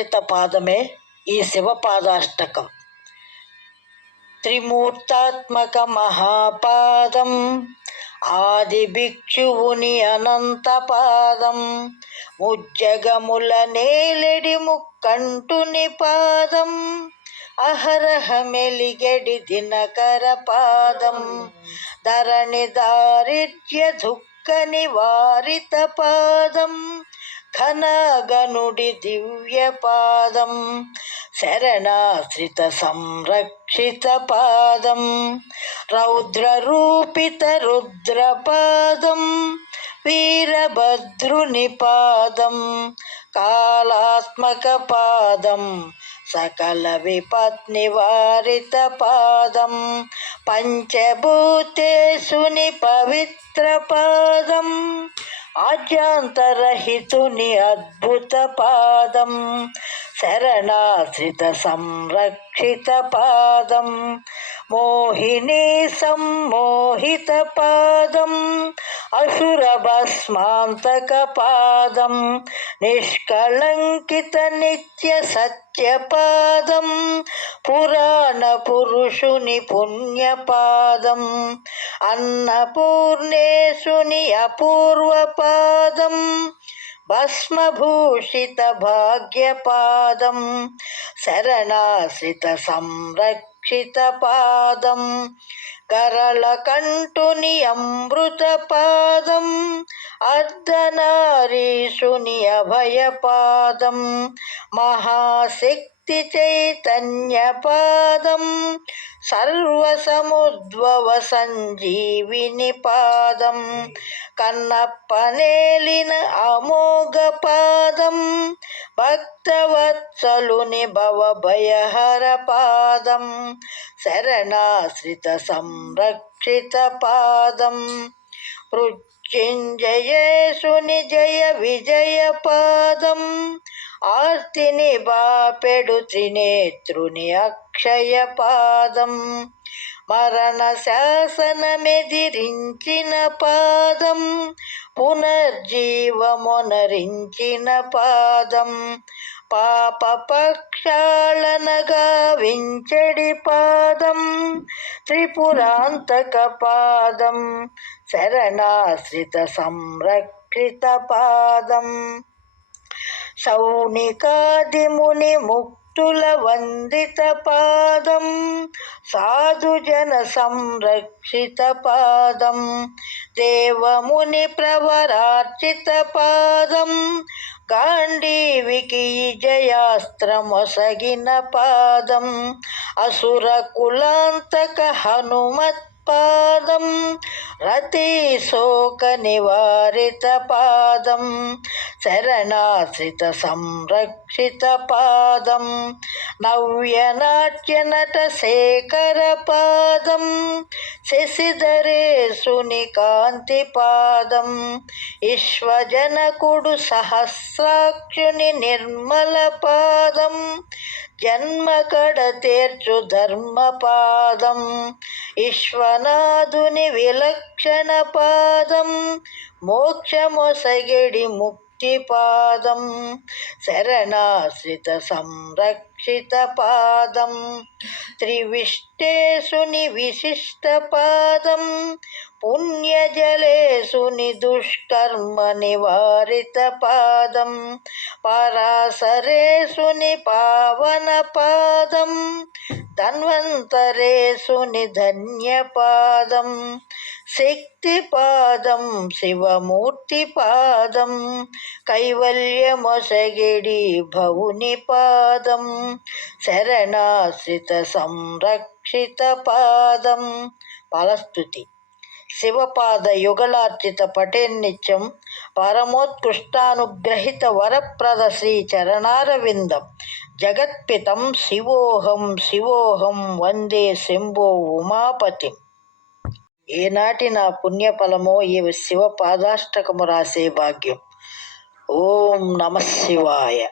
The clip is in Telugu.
నివారిత పాదమే ఈ శివపాదాష్టకం. త్రిమూర్తాత్మక మహాపాదం, ఆది భిక్షువుని అనంత పాదం, ముజ్జగముల నేలెడి ముక్కంటుని పాదం, అహరహ మెలిగెడి దినకర పాదం, ధరణి దారిద్ర్య దుఃఖ నివారిత పాదం, ఘనగనుడి దివ్య పాదం, శరణాశ్రిత సంరక్షిత పాదం, రౌద్రరూపిత రుద్రపాదం, వీరభద్రుని పాదం, కాళాత్మక పాదం, సకల విపత్నివారిత పాదం, పంచభూతేశుని పవిత్ర పాదం, ఆద్యాంతరహితుని అద్భుత పాదం, శరణాశ్రిత సంరక్షిత పాదం, మోహిని సమ్మోహిత పాదం, అసుర భస్మాంతక పాదం, నిష్కళంకిత నిత్య సత్య పాదం, పురాణ పురుషుని పుణ్య పాదం, అన్నపూర్ణేశుని అపూర్వ పాదం, భస్మభూషిత భాగ్యపాదం, శరణాశ్రిత సంరక్షిత పాదం, గరళకంఠుని అమృత పాదం, అర్ధనారీషుని అభయపాదం, మహాశక్తి చైతన్య పాదం, సర్వసముద్భవ సంజీవిని పాదం, కన్నప్పనేలిన అమోఘ పాదం, భక్తవత్సలుని భవభయహర పాదం, శరణాశ్రిత సంరక్షిత పాదం, మృత్యుంజయేశుని జయ విజయ పాదం, ఆర్తిని బాపెడు త్రినేత్రుని అక్షయ పాదం, మరణ శాసనమెదిరించిన పాదం, పునర్జీవమునరించిన పాదం, పాప పక్షాళనగా వించెడి పాదం, త్రిపురాంతక పాదం, శరణాశ్రిత సంరక్షిత పాదం, శౌనికాదిముని ముక్తుల వందిత పాదం, సాధుజన సంరక్షిత పాదం, దేవముని ప్రవరార్చిత పాదం, గాంధీవికి జయాస్త్రమొసగిన పాదం, అసుర కులాంతక హనుమత్ పాదం, రతి శోక నివారిత పాదం, శరణాశ్రిత సంరక్షిత పాదం, నవ్యనాట్య నట శేఖర పాదం, శశిధరేశుని కాంతి పాదం, విశ్వజనకుడు సహస్రాక్షుని నిర్మల పాదం, జన్మకడ తీర్చు ధర్మపాదం, విశ్వనాథుని విలక్షణ పాదం, మోక్షమొసగిడి ముక్తి పాదం, శరణాశ్రిత సంరక్షిత పాదం, త్రివిష్టేశుని విశిష్ట పాదం, పుణ్యజలేశుని దుష్కర్మ నివారిత పాదం, పరాశరేశుని పావన పాదం, ధన్వంతరేశుని ధన్యపాదం, శక్తి పాదం, శివమూర్తి పాదం, కైవల్యమొసగిడి భవుని పాదం, శరణాశ్రిత సంరక్షిత పాదం. ఫలస్తుతి. శివపాద యుగళార్చిత పటేన్నిత్యం పరమోత్కృష్టానుగ్రహిత వరప్రద శ్రీ చరణారవిందం జగత్పితం శివోహం శివోహం వందే శంభో ఉమాపతిం. ఏనాటి నా పుణ్యఫలమో ఈ శివ పాదాష్టకము రాసే భాగ్యం. ఓం నమః శివాయ.